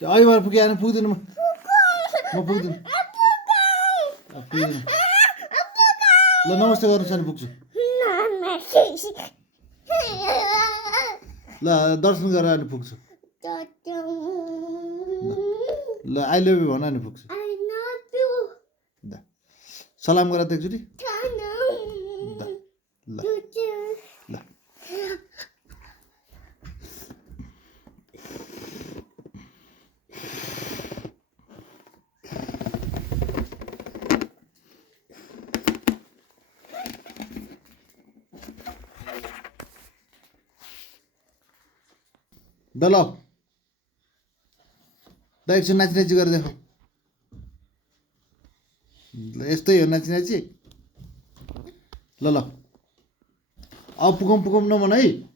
अहिले पुगे आएन पुग्दिनँ म पुग्दिनँ पुग्दिनँ ल नमस्ते गर्नु सानो पुग्छु ल दर्शन गरेर अनि पुग्छु ल आई लभ यु भन अनि पुग्छु ल सलाम गर त एकचोटि ल ल ल एकछिन नाची नाची गरेर देखाऊ यस्तै हो नाची नाची ल अब पुगौँ न मन है